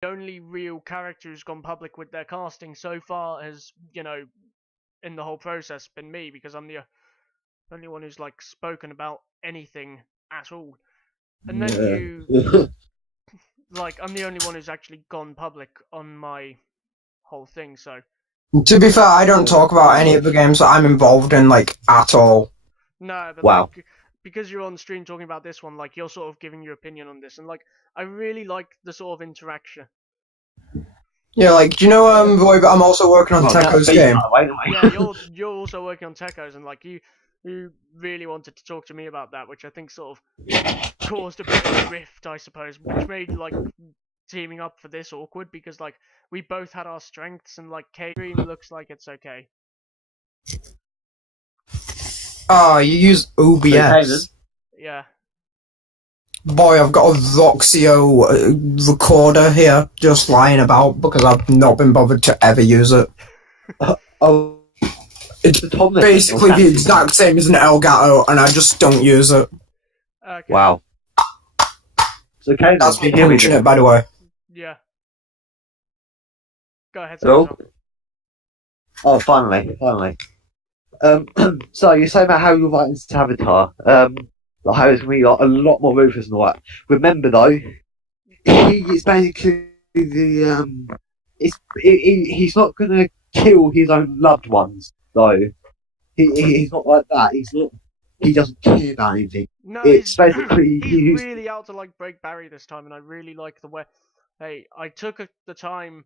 the only real character who's gone public with their casting so far has, in the whole process been me, because I'm the only one who's like spoken about anything at all. And then I'm the only one who's actually gone public on my whole thing, so. To be fair, I don't talk about any of the games that I'm involved in, like, at all. No, but because you're on stream talking about this one, like, you're sort of giving your opinion on this, and like, I really like the sort of interaction. Yeah, like, do you know, Roy, I'm also working on Teko's game. Yeah, you're also working on Teko's, and like, you really wanted to talk to me about that, which I think sort of caused a bit of a rift, I suppose, which made like teaming up for this awkward, because like we both had our strengths, and like K-Dream looks like it's okay. Oh, you use OBS. Yeah. Boy, I've got a Voxio recorder here just lying about because I've not been bothered to ever use it. It's basically the exact same as an Elgato, and I just don't use it. Okay. Wow. So that's me punching it, by the way. Yeah. Go ahead. Hello? Oh, finally. So you're saying about how you're writing to Avatar, like how it's going to be like, a lot more ruthless and all that. Remember though, he's basically the he's not going to kill his own loved ones though. He's not like that. He doesn't care about anything. No, it's basically he's really out to like break Barry this time, and I really like the way. Hey, I took the time.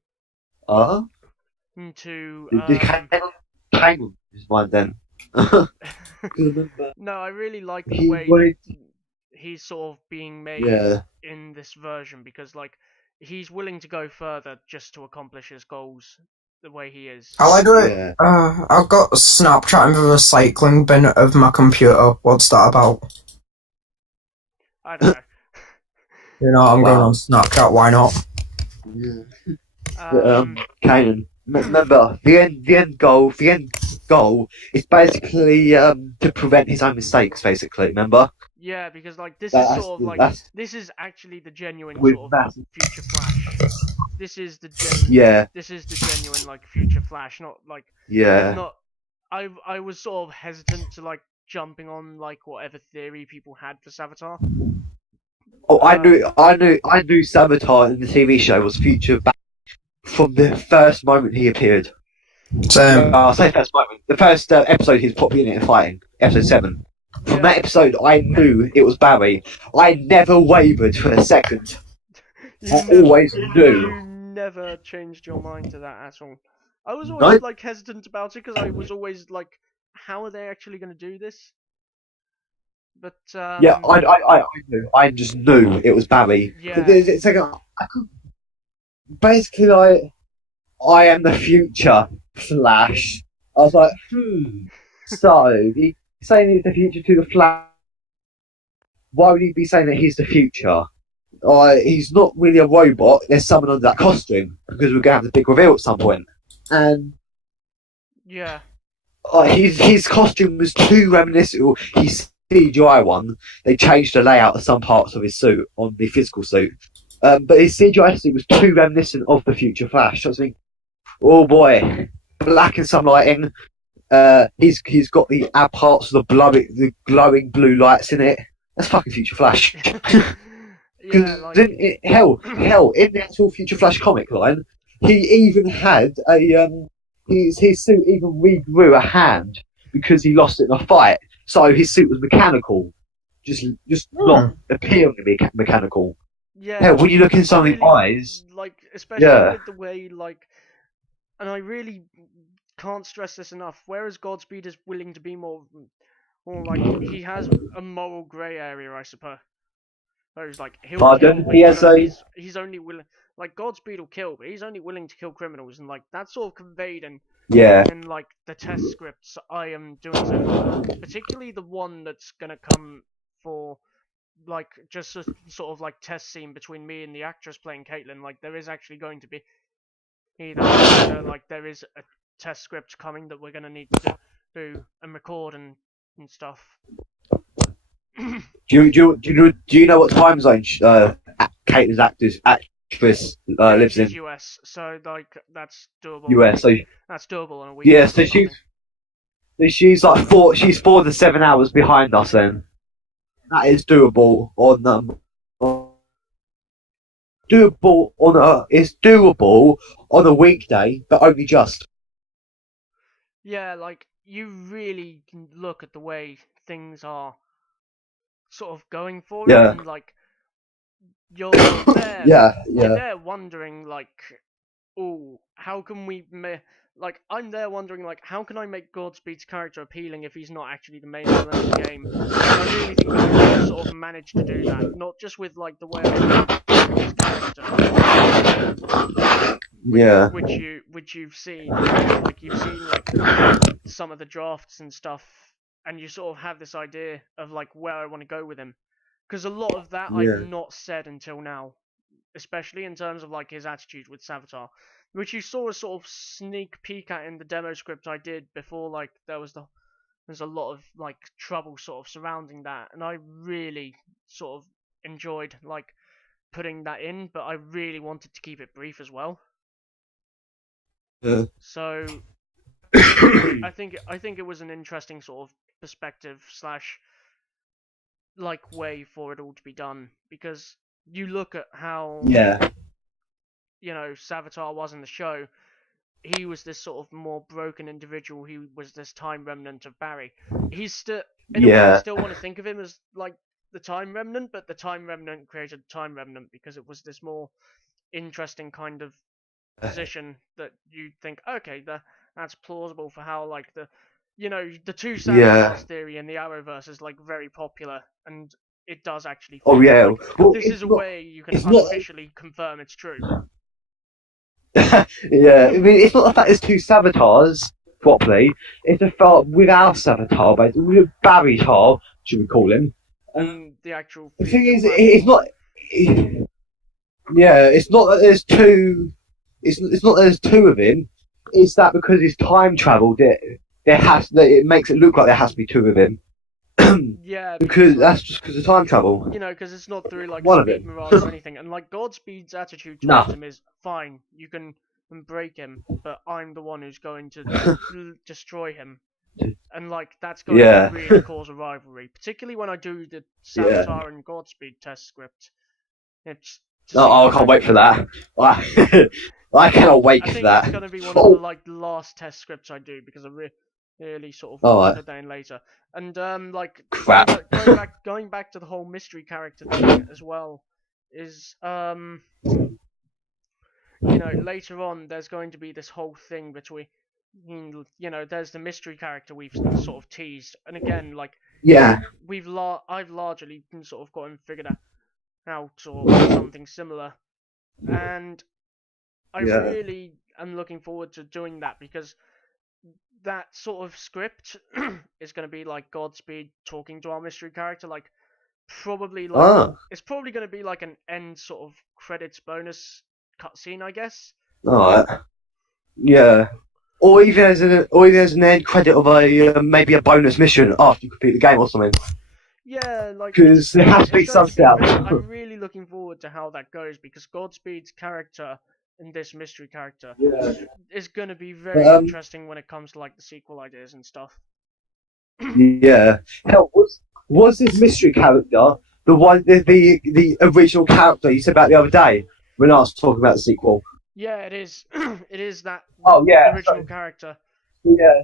To. Kanan is one then. No, I really like the way he's sort of being made in this version, because like he's willing to go further just to accomplish his goals the way he is. I like it. I've got a Snapchat in the recycling bin of my computer. What's that about? I don't know. You know, I'm going on Snapchat. Why not? Yeah. Kanan, remember the end goal is basically to prevent his own mistakes. Basically, remember? Yeah, because like this is sort of like this is actually the genuine sort of future Flash. This is the genuine like future Flash, not like I was sort of hesitant to like jumping on like whatever theory people had for Savitar. Oh, I knew Savitar in the TV show was future back from the first moment he appeared. I'll say first moment. The first episode he's popping in it and fighting, episode 7. From that episode, I knew it was Barry. I never wavered for a second. Always knew. You never changed your mind to that at all. I was always like hesitant about it because I was always like, how are they actually going to do this? But yeah, I knew. I just knew it was Barry. Yeah. It's like I could basically like I am the future Flash. I was like, So he's saying he's the future to the Flash. Why would he be saying that he's the future? He's not really a robot. There's someone under that costume because we're gonna have the big reveal at some point. And yeah, his costume was too reminiscent. His CGI one, they changed the layout of some parts of his suit on the physical suit. But his CGI suit was too reminiscent of the future Flash. So I was thinking, oh boy, black and some lighting. He's got the ab parts of the glowing blue lights in it. That's fucking future Flash. Yeah, like... hell, in the actual Future Flash comic line, he even had his suit even regrew a hand because he lost it in a fight. So his suit was mechanical, just not appearing to be mechanical. Yeah, hell, when you look inside the eyes, like especially with the way like, and I really can't stress this enough. Whereas Godspeed is willing to be more like he has a moral grey area, I suppose. Whereas like he's only willing, like Godspeed will kill, but he's only willing to kill criminals, and like that's sort of conveyed in like the test scripts I am doing so far, particularly the one that's gonna come for like just a sort of like test scene between me and the actress playing Caitlin. Like there is actually going to be like there is a test script coming that we're gonna need to do and record and stuff. Do you know what time zone Caitlin's actress Chris Yeah, lives she's in US, so like that's doable. US. So That's doable in a week. yeah, so she's like she's 4 to 7 hours behind us. Then that is doable it's doable on a weekday, but only just. Yeah, like you really can look at the way things are sort of going forward, Yeah, and like you're there, yeah, you're yeah, there wondering like, oh, how can we like I'm there wondering like how can I make Godspeed's character appealing if he's not actually the main villain of the game? And I really think I sort of managed to do that, not just with like the way I portray his character, yeah, which you've seen, like you've seen like some of the drafts and stuff, and you sort of have this idea of like where I want to go with him, because a lot of that I've yeah, not said until now, especially in terms of like his attitude with Savitar, which you saw a sort of sneak peek at in the demo script I did before. Like there's a lot of like trouble sort of surrounding that, and I really sort of enjoyed like putting that in, but I really wanted to keep it brief as well. yeah. So I think it was an interesting sort of perspective slash like way for it all to be done, because you look at how Yeah, Savitar was in the show. He was this sort of more broken individual. He was this time remnant of Barry. He's still, in a way, I yeah, still want to think of him as like the time remnant, but the time remnant created time remnant because it was this more interesting kind of position that you'd think, okay, that's plausible for how like the two yeah. Savitars theory in the Arrowverse is like very popular, and it does actually Oh fit. yeah. Like Well, this is a way you can it's not. unofficially confirm it's true. Yeah, I mean, it's not the fact there's two Savatars properly. It's the fact with our Savitar, but with Barry's Har, should we call him? And the actual The thing future is, Flash. it's not. Yeah, it's not that there's two. It's not that there's two of him. It's that because he's time travelled, it makes it look like there has to be two of him. Yeah, Because like, that's just because of time travel. because it's not through like One of speed it. mirage or anything. And like Godspeed's attitude towards him is fine. You can break him, but I'm the one who's going to destroy him. And like that's going Yeah. to really cause a rivalry, particularly when I do the Savitar and Godspeed test script. It's Oh, I can't wait for that. I cannot wait I for think that. it's going to be one of the like last test scripts I do, because I really sort of Alright. put that in later. And like Crap. going back to the whole mystery character thing as well is later on there's going to be this whole thing between there's the mystery character we've sort of teased, and again like Yeah. I've largely sort of got him figured out or something similar, and I really am looking forward to doing that, because that sort of script is going to be like Godspeed talking to our mystery character, like probably like it's probably going to be like an end sort of credits bonus cutscene, I guess. Alright. Yeah. Or even as an end credit of maybe a bonus mission after you complete the game or something. Yeah, like Because there has to be some stuff. I'm really looking forward to how that goes, because Godspeed's character in this mystery character is going to be very interesting when it comes to like the sequel ideas and stuff. Yeah. Hell, was this mystery character the one, the original character you said about the other day when I was talking about the sequel? Yeah, it is. It is that original character. Yeah.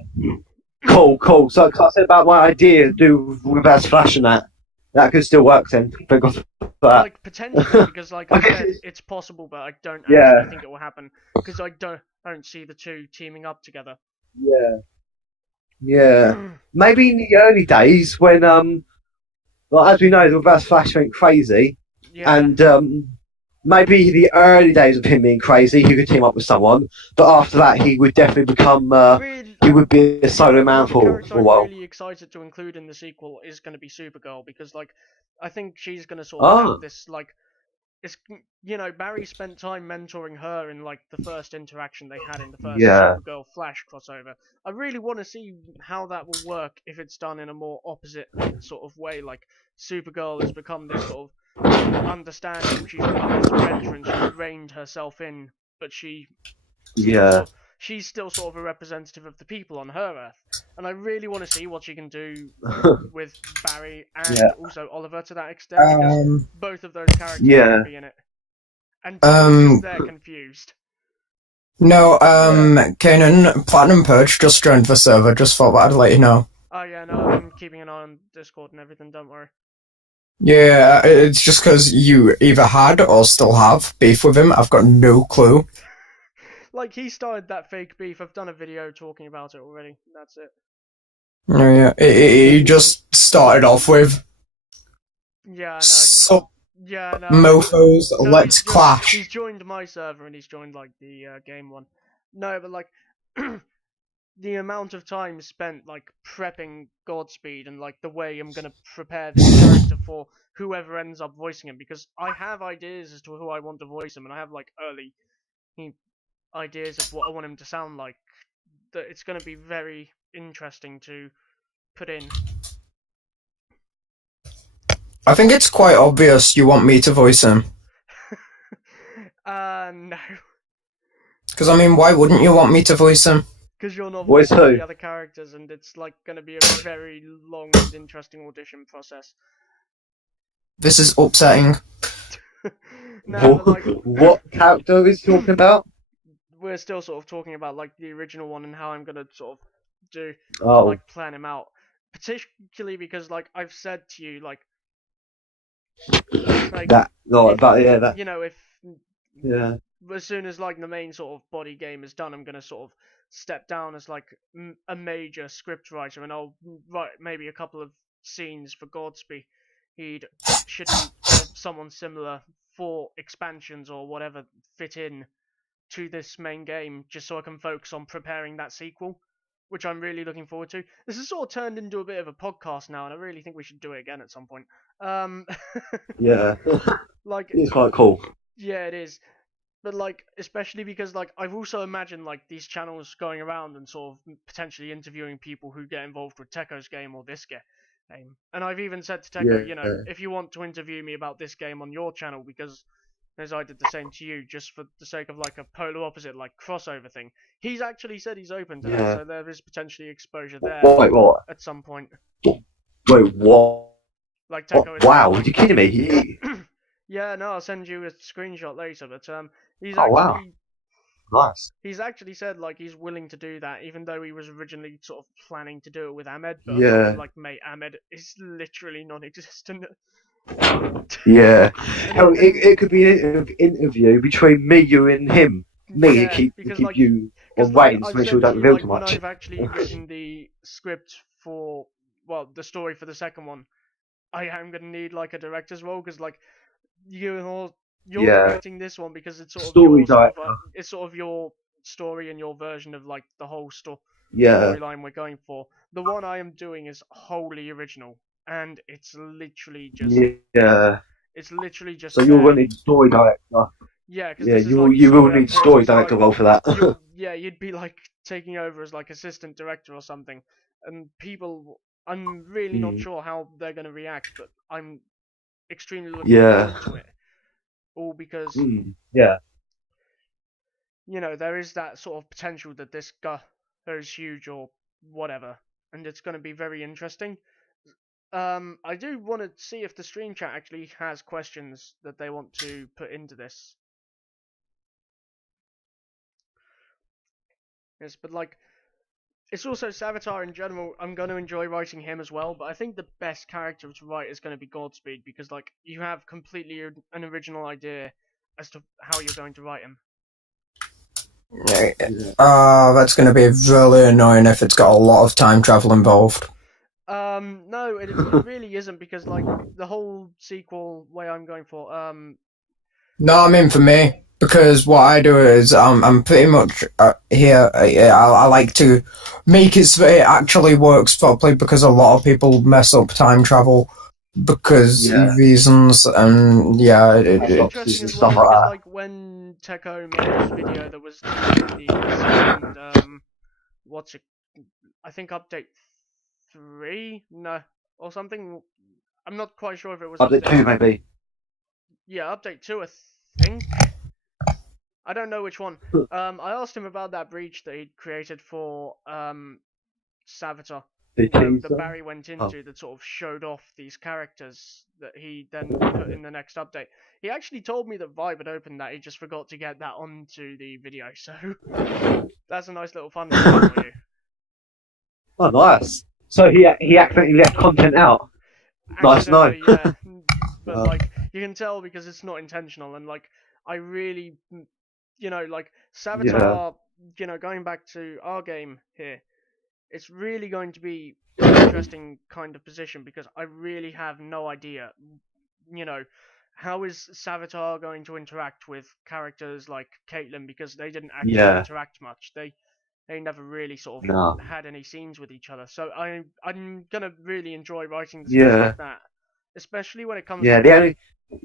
Cool. So, cause I said about my idea to do reverse flash and that could still work then. Thank God for that. Like potentially, because like I said, it's possible, but I don't actually think it will happen, because I don't see the two teaming up together. Yeah. Maybe in the early days when as we know, the reverse flash went crazy, and maybe the early days of him being crazy, he could team up with someone, but after that, he would definitely become. He would be a solo man for a while. I'm really excited to include in the sequel is going to be Supergirl, because like I think she's going to sort of have this like it's Barry spent time mentoring her in like the first interaction they had in the first Supergirl Flash crossover. I really want to see how that will work if it's done in a more opposite sort of way. Like Supergirl has become this sort of understanding. She's on this venture and she's reined herself in, but she's still sort of a representative of the people on her Earth. And I really want to see what she can do with Barry and also Oliver to that extent, because both of those characters will be in it. And they're confused. No, Kanan, Platinum Purge just joined the server, just thought I'd let you know. Oh yeah, no, I've been keeping an eye on Discord and everything, don't worry. Yeah, it's just because you either had or still have beef with him, I've got no clue. Like, he started that fake beef, I've done a video talking about it already, that's it. Oh yeah, he just started off with... Yeah, I know. So, yeah, no. mofos, let's clash. He's joined my server and he's joined, like, the game one. No, but, like, the amount of time spent, like, prepping Godspeed and, like, the way I'm gonna prepare this character for whoever ends up voicing him, because I have ideas as to who I want to voice him, and I have, like, early ideas of what I want him to sound like. That it's gonna be very interesting to put in. I think it's quite obvious you want me to voice him. No. Because, I mean, why wouldn't you want me to voice him? Because you're not Voice voicing who? the other characters, and it's like going to be a very long and interesting audition process. This is upsetting. No, but, like, What character is he talking about? we're still sort of talking about, like, the original one and how I'm going to sort of like, plan him out. Particularly because, like, I've said to you, like you know, if as soon as, like, the main sort of body game is done, I'm going to sort of step down as, like, a major script writer, and I'll write maybe a couple of scenes for Godspeed. He'd should someone similar for expansions or whatever fit in to this main game, just so I can focus on preparing that sequel, which I'm really looking forward to. This has sort of turned into a bit of a podcast now, and I really think we should do it again at some point. Yeah. Like, It's quite cool. yeah, it is. But, like, especially because, like, I've also imagined, like, these channels going around and sort of potentially interviewing people who get involved with Teko's game or this game. And I've even said to Teko, you know, if you want to interview me about this game on your channel, because as I did the same to you, just for the sake of, like, a polar opposite, like, crossover thing. He's actually said he's open to that, so there is potentially exposure there at some point. Wait, what? Like, Teko Wow, are you kidding me? Yeah, no, I'll send you a screenshot later, but he's Nice. He's actually said, like, he's willing to do that, even though he was originally sort of planning to do it with Ahmed. But like, mate, Ahmed is literally non-existent. Yeah. Hell, it could be an interview between me, you, and him. Me, keep like, you on waiting to make sure we don't reveal too much. When I've actually written the script for, well, the story for the second one, I am going to need, like, a director's role, because, like, you're directing this one because it's sort of it's sort of your story and your version of, like, the whole storyline we're going for. The one I am doing is wholly original, and it's literally just it's literally just. So you're going to need a story director. Yeah, because you will need a story director role for that. You'd be, like, taking over as, like, assistant director or something, and people. I'm really not sure how they're going to react, but I'm extremely looking forward to it. All because, you know, there is that sort of potential that this goes huge or whatever, and it's going to be very interesting. I do want to see if the stream chat actually has questions that they want to put into this. Yes, but, like, it's also Savitar in general. I'm going to enjoy writing him as well, but I think the best character to write is going to be Godspeed, because, like, you have completely an original idea as to how you're going to write him. That's going to be really annoying if it's got a lot of time travel involved. No, it really isn't, because, like, the whole sequel way I'm going for, No, I mean for me, because what I do is I'm pretty much here. I like to make it so it actually works properly, because a lot of people mess up time travel because reasons, and it's stuff like that. Like, when Teko made this video that was the second, I think update 3, or something. I'm not quite sure if it was update 2 maybe. Yeah, update 2, I think. I don't know which one. I asked him about that breach that he'd created for Savitar. That Barry went into that sort of showed off these characters that he then put in the next update. He actually told me that Vibe had opened that, he just forgot to get that onto the video, so that's a nice little fun fact for you. Oh, nice. So he accidentally left content out. Nice to know. Yeah. But like, you can tell because it's not intentional, and like, I really, like, Savitar, going back to our game here, it's really going to be an interesting kind of position because I really have no idea, how is Savitar going to interact with characters like Caitlyn, because they didn't actually interact much. They never really sort of had any scenes with each other. So I'm gonna really enjoy writing the stuff like that, especially when it comes to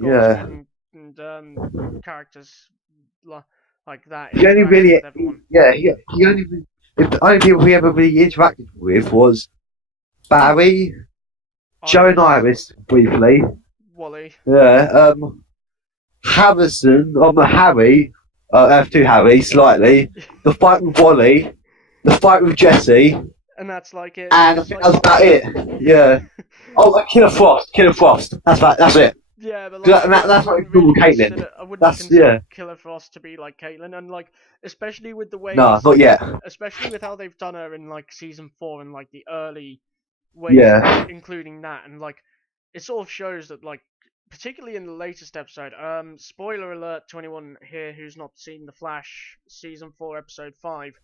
Godspeed and characters like that. The only people we ever really interacted with was Barry, Joe and Iris briefly. Wally. Yeah. Harrison, Harry. To Harry slightly. The fight with Wally. The fight with Jesse. And that's like it. And I think that's about it. Yeah. Killer Frost. That's it. Yeah, but like, that's what we call Caitlyn. I wouldn't consider Killer Frost to be like Caitlyn, and like, especially with the way. No, not yet. Especially with how they've done her in like season 4 and like the early ways, including that, and like, it sort of shows that, like, particularly in the latest episode. Spoiler alert to anyone here who's not seen The Flash season 4 episode 5.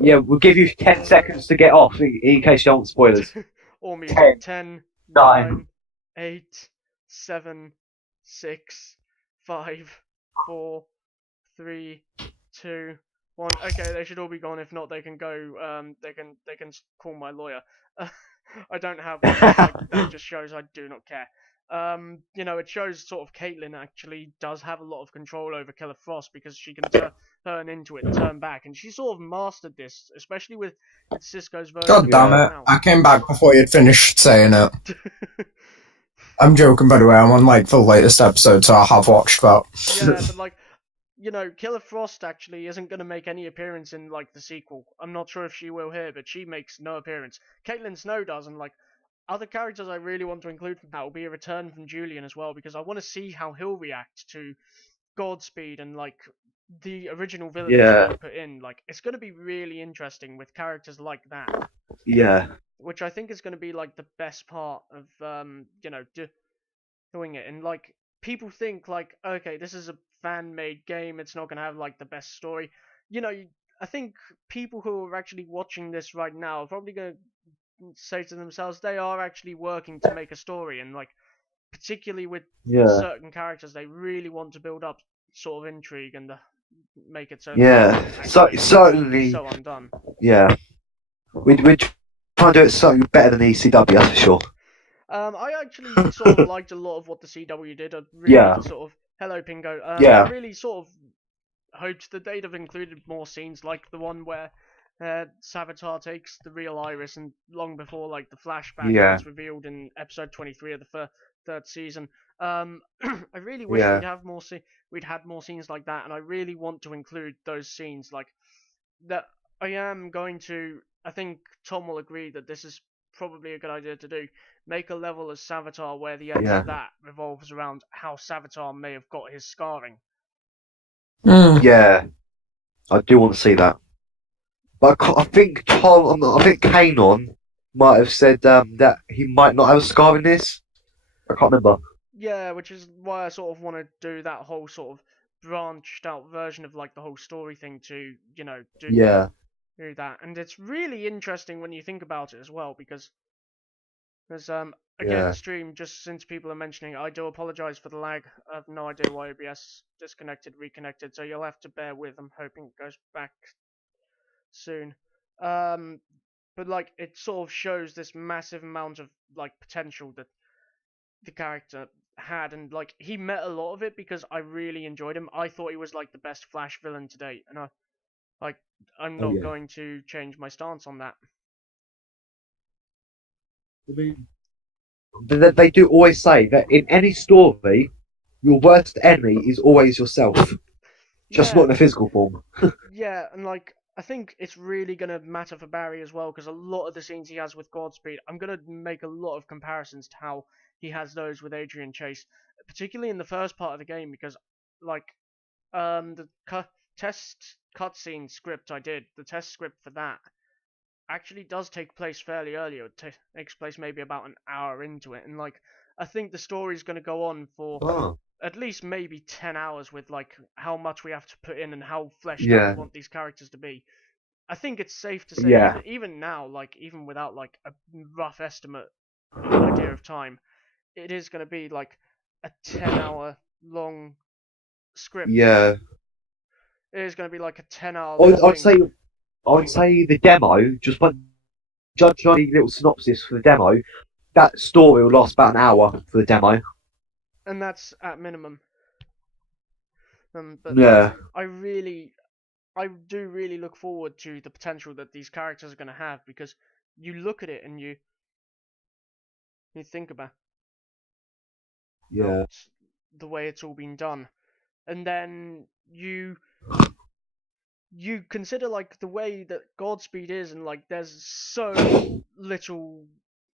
We'll give you 10 seconds to get off in case you don't want spoilers. Or me. 10, 9, 8, 7, 6, 5, 4, 3, 2, 1. Okay, they should all be gone. If not, they can go. They can call my lawyer. I don't have one. Like, that just shows I do not care. It shows sort of Caitlyn actually does have a lot of control over Killer Frost because she can turn into it and turn back, and she sort of mastered this, especially with Cisco's version. God damn it! I came back before you'd finished saying it. I'm joking, by the way. I'm on like the latest episode, so I have watched that. Yeah, but like, Killer Frost actually isn't going to make any appearance in like the sequel. I'm not sure if she will here, but she makes no appearance. Caitlyn Snow does, and like, other characters I really want to include from that will be a return from Julian as well, because I want to see how he'll react to Godspeed and like the original villain that put in. Like, it's going to be really interesting with characters like that. Yeah. Which I think is going to be like the best part of doing it. And like, people think like, okay, this is a fan-made game, it's not going to have like the best story. I think people who are actually watching this right now are probably going to say to themselves they are actually working to make a story, and like, particularly with certain characters, they really want to build up sort of intrigue and make it so certainly so undone. We're trying to do it something better than ECW, that's for sure. I actually sort of liked a lot of what the CW did. I really sort of, hello Pingo. I really sort of hoped that they'd have included more scenes like the one where Savitar takes the real Iris, and long before like the flashback was revealed in episode 23 of the third season. I really wish we'd had more scenes like that, and I really want to include those scenes like that. I think Tom will agree that this is probably a good idea to do. Make a level as Savitar where the end of that revolves around how Savitar may have got his scarring. Yeah, I do want to see that. But I think Kanan might have said that he might not have a scar in this. I can't remember. Yeah, which is why I sort of want to do that whole sort of branched out version of like the whole story thing to, do that. And it's really interesting when you think about it as well, because there's again, stream, just since people are mentioning, I do apologise for the lag. I have no idea why OBS disconnected, reconnected, so you'll have to bear with. I'm hoping it goes back soon. But like, it sort of shows this massive amount of like potential that the character had, and like, he met a lot of it because I really enjoyed him. I thought he was like the best Flash villain to date, and I'm not going to change my stance on that. I mean, they do always say that in any story, your worst enemy is always yourself, just not in a physical form. Yeah, and like I think it's really gonna matter for Barry as well because a lot of the scenes he has with Godspeed, I'm gonna make a lot of comparisons to how he has those with Adrian Chase, particularly in the first part of the game because like the test cutscene script I did, the test script for that actually does take place fairly early. It takes place maybe about an hour into it, and like I think the story's gonna go on for Oh. at least maybe 10 hours with like how much we have to put in and how fleshed out we Yeah. want these characters to be. I think it's safe to say Yeah. even now, like even without like a rough estimate idea of time, it is going to be like a 10-hour long script. Yeah. It is going to be like a 10-hour long I'd say the demo, just one judge on a little synopsis for the demo, that story will last about an hour for the demo. And that's at minimum. But Yeah. I do really look forward to the potential that these characters are going to have because you look at it and you think about Yeah. the way it's all been done, and then you consider like the way that Godspeed is, and like there's so little